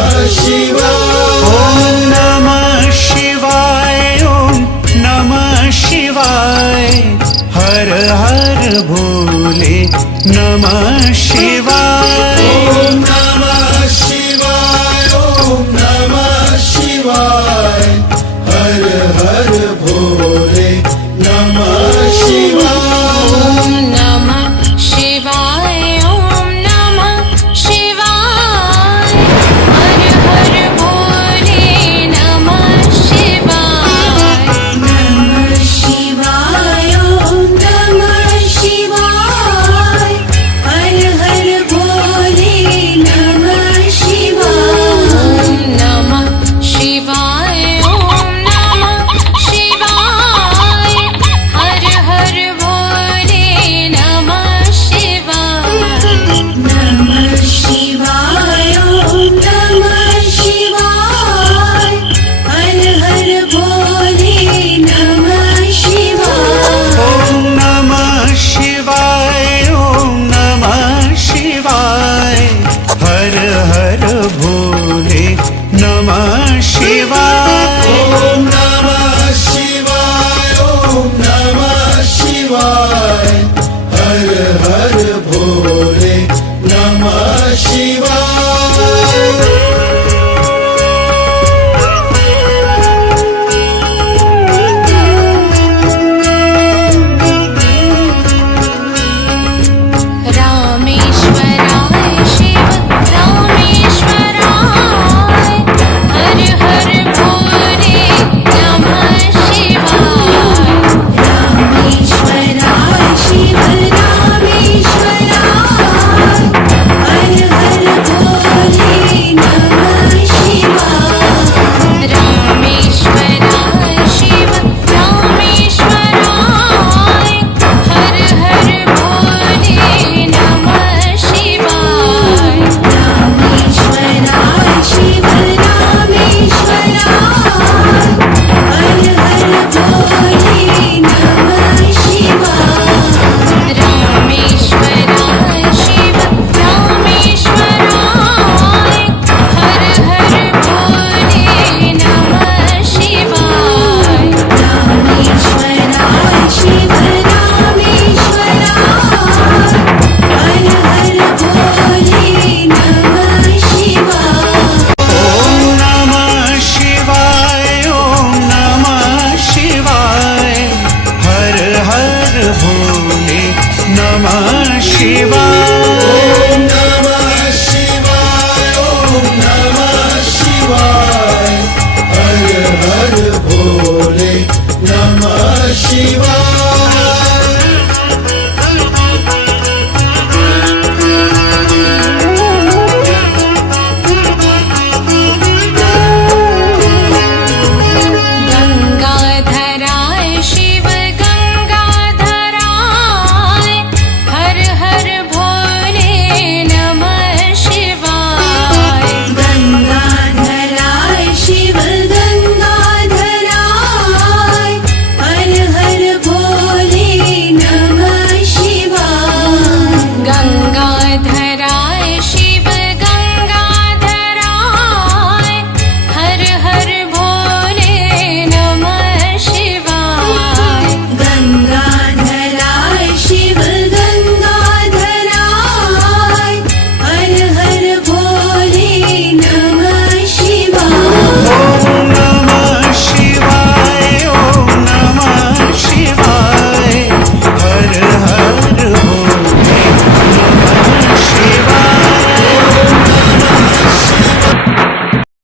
नमः शिवाय। ओम नमः शिवाय, ओम नमः शिवाय, हर हर भोले नमः शिवाय। ओम नमः शिवाय, ओम नमः शिवाय, हर हर भोले नमः शिवाय। नमः शिवाय, ओम नमः शिवाय, हर हर भोले नमः शिवाय। ओम नमः शिवाय, ओम नमः शिवाय, हर हर भोले नमः शिवाय। नमः शिवाय, ओम नमः शिवाय, हर हर भोले नमः शिवाय। ओम नमः शिवाय, ओम नमः शिवाय, हर हर भोले नमः शिवाय।